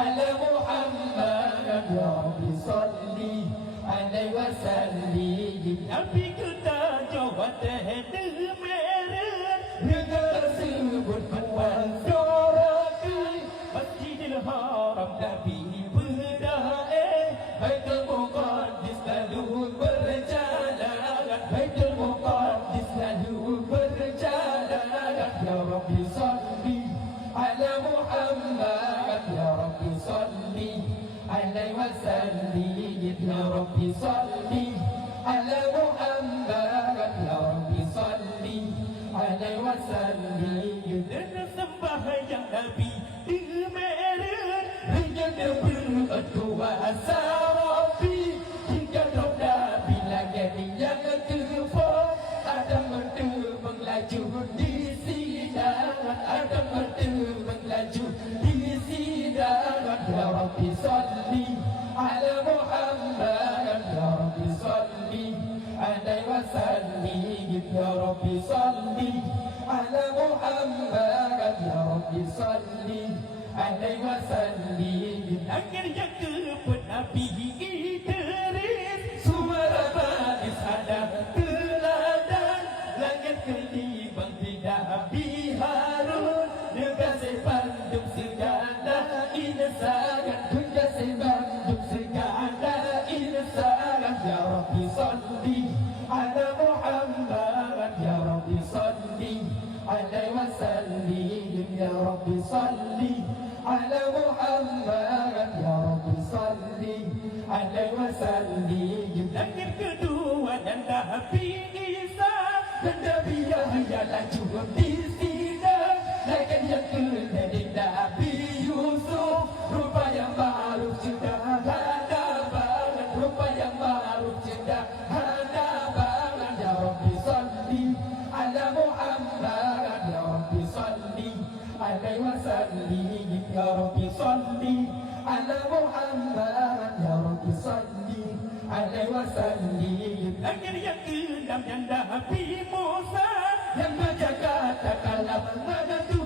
على محمد يا رب صل عليه وسلم. Nabi kita jawab terhadap merah tersebut mendorakan Masjidil Haram Nabi berdae Baitul Muqaddis lalu berjalan Baitul Muqaddis lalu berjalan Ya Rabbi salli ala Muhammad Ya Rabbi salli alaihi wasallim Ya Rabbi salli ala Muhammad Ya Rabbi salli alaihi wasallim. Dan sembahyang Nabi di merah hingga berkuasa Rabbi hingga roda bilangan yang keempat ada merdu melaju di sidangan ada merdu melaju di sidangan Ya Rabbi salli ala Muhammad Ya Rabbi salli alaihi wasallim Ya Rabbi salli ala Muhammad Ya Rabbi salli alaihi wasallim. Akhir yang keempat Nabi Idris suara manis ada teladan langit kelibang tidak Nabi Harun negasi Bandung segala insan negasi Bandung segala insan Ya Rabbi salli ala Muhammad Ya Rabbi salli alaihi wasallim Ya Rabbi salli ala Muhammad Ya Rabbi salli alaihi wasallim. Langit kedua dan Nabi Isa dan Nabi Yahya laju di sidang langit yang ketiga Nabi Yusuf rupa yang baru sudah ada banget rupa yang baru sudah ada banget Ya Rabbi salli ala Muhammad Ya Rabbi salli alaihi wasallim Ya Rabbi salli ala Muhammad Ya Rabbi salli alaihi wasallim. Langit yang keenam yang Nabi Musa yang menjaga kalam menentu